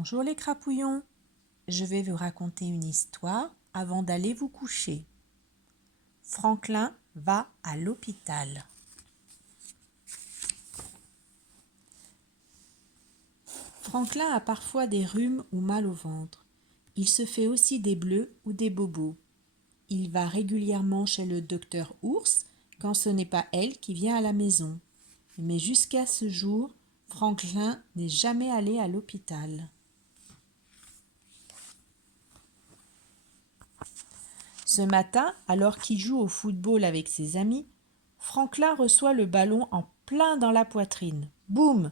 Bonjour les crapouillons, je vais vous raconter une histoire avant d'aller vous coucher. Franklin va à l'hôpital. Franklin a parfois des rhumes ou mal au ventre. Il se fait aussi des bleus ou des bobos. Il va régulièrement chez le docteur Ours quand ce n'est pas elle qui vient à la maison. Mais jusqu'à ce jour, Franklin n'est jamais allé à l'hôpital. Ce matin, alors qu'il joue au football avec ses amis, Franklin reçoit le ballon en plein dans la poitrine. Boum!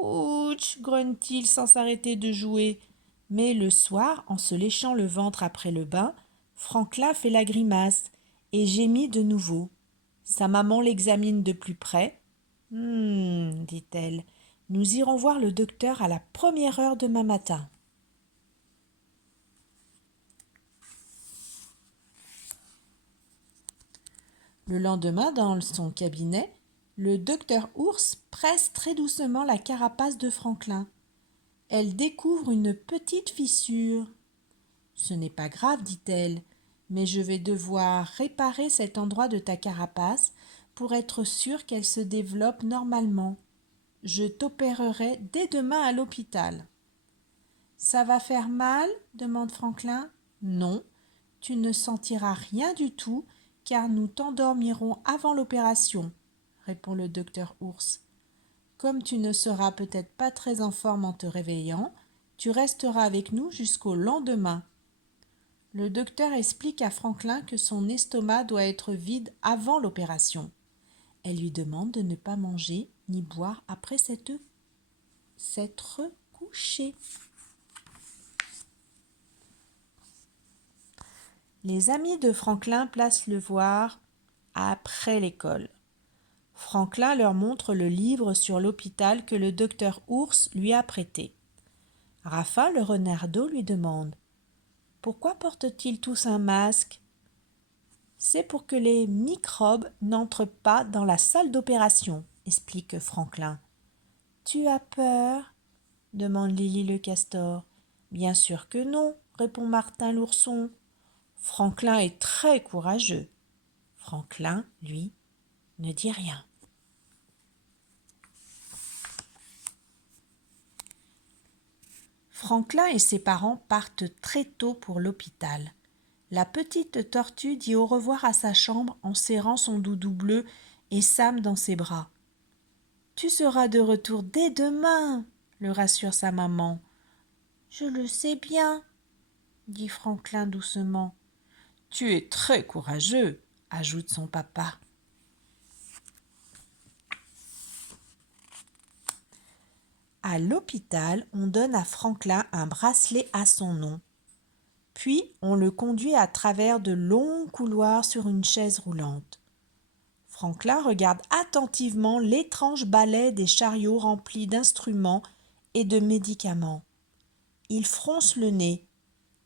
Ouch! Grogne-t-il sans s'arrêter de jouer. Mais le soir, en se léchant le ventre après le bain, Franklin fait la grimace et gémit de nouveau. Sa maman l'examine de plus près. Dit-elle, nous irons voir le docteur à la première heure demain matin. Le lendemain, dans son cabinet, le docteur Ours presse très doucement la carapace de Franklin. Elle découvre une petite fissure. « Ce n'est pas grave, dit-elle, mais je vais devoir réparer cet endroit de ta carapace pour être sûre qu'elle se développe normalement. Je t'opérerai dès demain à l'hôpital. »« Ça va faire mal ?» demande Franklin. « Non, tu ne sentiras rien du tout, car nous t'endormirons avant l'opération, » répond le docteur Ours. « Comme tu ne seras peut-être pas très en forme en te réveillant, tu resteras avec nous jusqu'au lendemain. » Le docteur explique à Franklin que son estomac doit être vide avant l'opération. Elle lui demande de ne pas manger ni boire après s'être couché. Les amis de Franklin placent le voir après l'école. Franklin leur montre le livre sur l'hôpital que le docteur Ours lui a prêté. Rafa, le renardeau, lui demande « Pourquoi portent-ils tous un masque ?»« C'est pour que les microbes n'entrent pas dans la salle d'opération, » explique Franklin. « Tu as peur ?» demande Lily le castor. « Bien sûr que non, » répond Martin l'ourson. Franklin est très courageux. Franklin, lui, ne dit rien. Franklin et ses parents partent très tôt pour l'hôpital. La petite tortue dit au revoir à sa chambre en serrant son doudou bleu et Sam dans ses bras. « Tu seras de retour dès demain, » le rassure sa maman. « Je le sais bien, » dit Franklin doucement. « Tu es très courageux, » ajoute son papa. À l'hôpital, on donne à Franklin un bracelet à son nom. Puis, on le conduit à travers de longs couloirs sur une chaise roulante. Franklin regarde attentivement l'étrange balai des chariots remplis d'instruments et de médicaments. Il fronce le nez.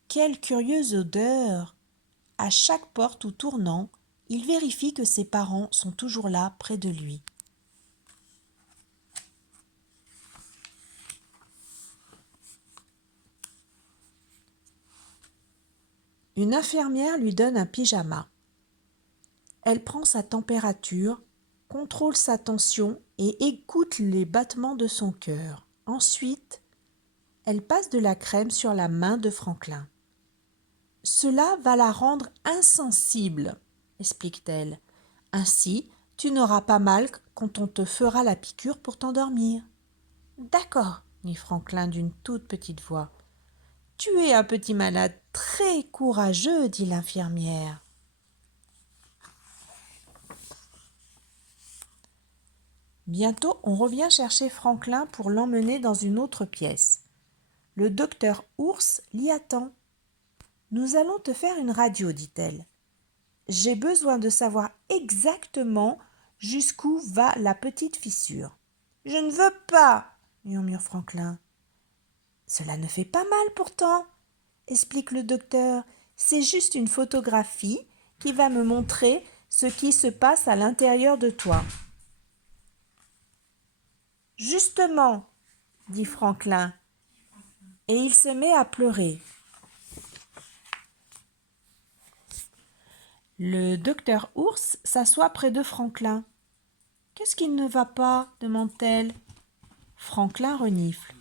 Quelle curieuse odeur! À chaque porte ou tournant, il vérifie que ses parents sont toujours là près de lui. Une infirmière lui donne un pyjama. Elle prend sa température, contrôle sa tension et écoute les battements de son cœur. Ensuite, elle passe de la crème sur la main de Franklin. « Cela va la rendre insensible, » explique-t-elle. « Ainsi, tu n'auras pas mal quand on te fera la piqûre pour t'endormir. »« D'accord, » dit Franklin d'une toute petite voix. « Tu es un petit malade très courageux, » dit l'infirmière. Bientôt, on revient chercher Franklin pour l'emmener dans une autre pièce. Le docteur Ours l'y attend. « Nous allons te faire une radio, dit-elle. J'ai besoin de savoir exactement jusqu'où va la petite fissure. »« Je ne veux pas, » murmure Franklin. « Cela ne fait pas mal pourtant, » explique le docteur. « C'est juste une photographie qui va me montrer ce qui se passe à l'intérieur de toi. » « Justement, » dit Franklin, et il se met à pleurer. Le docteur Ours s'assoit près de Franklin. « Qu'est-ce qui ne va pas ?» demande-t-elle. Franklin renifle.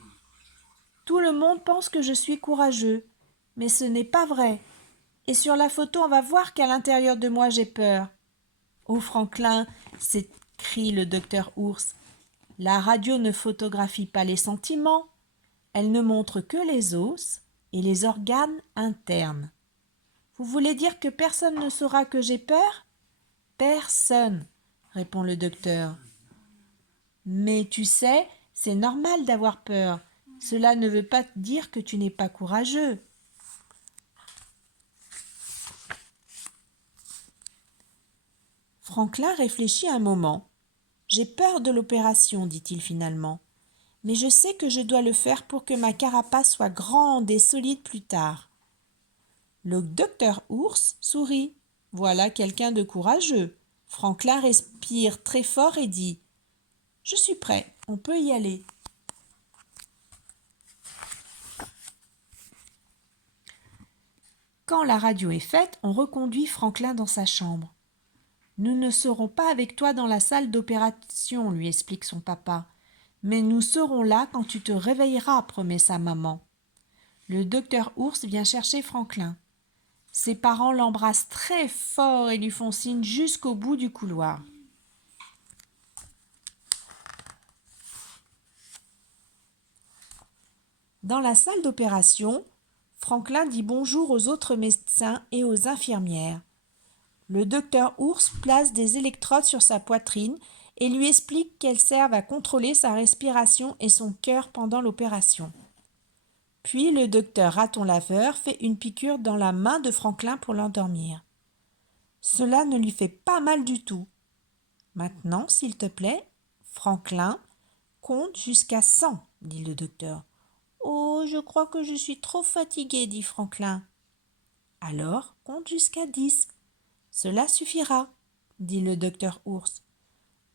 « Tout le monde pense que je suis courageux, mais ce n'est pas vrai. Et sur la photo, on va voir qu'à l'intérieur de moi, j'ai peur. »« Oh Franklin !» s'écrie le docteur Ours. « La radio ne photographie pas les sentiments. Elle ne montre que les os et les organes internes. Vous voulez dire que personne ne saura que j'ai peur ? » ?»« Personne, » répond le docteur. « Mais tu sais, c'est normal d'avoir peur. Cela ne veut pas dire que tu n'es pas courageux. » Franklin réfléchit un moment. « J'ai peur de l'opération, dit-il finalement. Mais je sais que je dois le faire pour que ma carapace soit grande et solide plus tard. » Le docteur Ours sourit. Voilà quelqu'un de courageux. Franklin respire très fort et dit « Je suis prêt, on peut y aller. » Quand la radio est faite, on reconduit Franklin dans sa chambre. « Nous ne serons pas avec toi dans la salle d'opération, lui explique son papa. Mais nous serons là quand tu te réveilleras, promet sa maman. Le docteur Ours vient chercher Franklin. Ses parents l'embrassent très fort et lui font signe jusqu'au bout du couloir. Dans la salle d'opération, Franklin dit bonjour aux autres médecins et aux infirmières. Le docteur Ours place des électrodes sur sa poitrine et lui explique qu'elles servent à contrôler sa respiration et son cœur pendant l'opération. Puis le docteur Raton Laveur fait une piqûre dans la main de Franklin pour l'endormir. Cela ne lui fait pas mal du tout. Maintenant, s'il te plaît, Franklin, compte jusqu'à 100, dit le docteur. Oh, je crois que je suis trop fatigué, dit Franklin. Alors, compte jusqu'à 10. Cela suffira, dit le docteur Ours.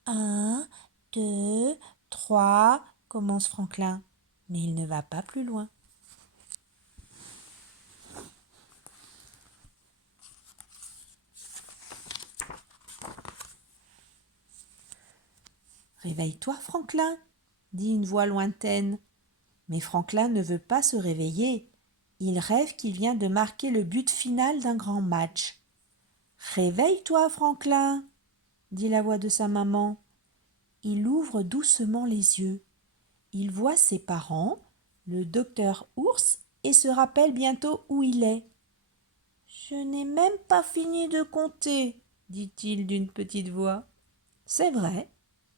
1, 2, 3, commence Franklin, mais il ne va pas plus loin. Réveille-toi, Franklin, dit une voix lointaine. Mais Franklin ne veut pas se réveiller. Il rêve qu'il vient de marquer le but final d'un grand match. Réveille-toi, Franklin, dit la voix de sa maman. Il ouvre doucement les yeux. Il voit ses parents, le docteur Ours, et se rappelle bientôt où il est. Je n'ai même pas fini de compter, dit-il d'une petite voix. C'est vrai,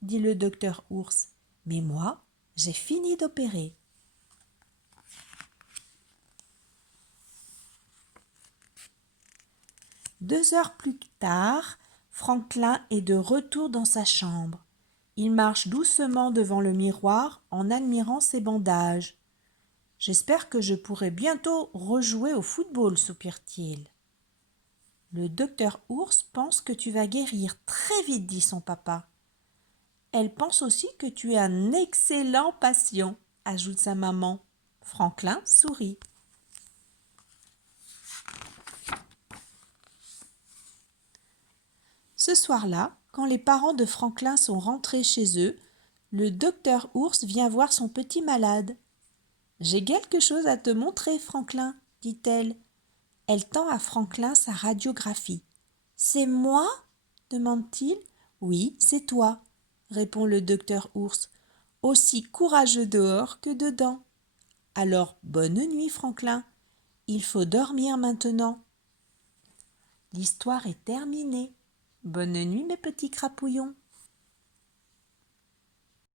dit le docteur Ours, mais moi, j'ai fini d'opérer. Deux heures plus tard, Franklin est de retour dans sa chambre. Il marche doucement devant le miroir en admirant ses bandages. « J'espère que je pourrai bientôt rejouer au football, soupire-t-il. Le docteur Ours pense que tu vas guérir très vite, dit son papa. Elle pense aussi que tu es un excellent patient, ajoute sa maman. Franklin sourit. Ce soir-là, quand les parents de Franklin sont rentrés chez eux, le docteur Ours vient voir son petit malade. « J'ai quelque chose à te montrer, Franklin, dit-elle. Elle tend à Franklin sa radiographie. « C'est moi ?» demande-t-il. « Oui, c'est toi, » répond le docteur Ours, aussi courageux dehors que dedans. « Alors, bonne nuit, Franklin. Il faut dormir maintenant. » L'histoire est terminée. Bonne nuit, mes petits crapouillons.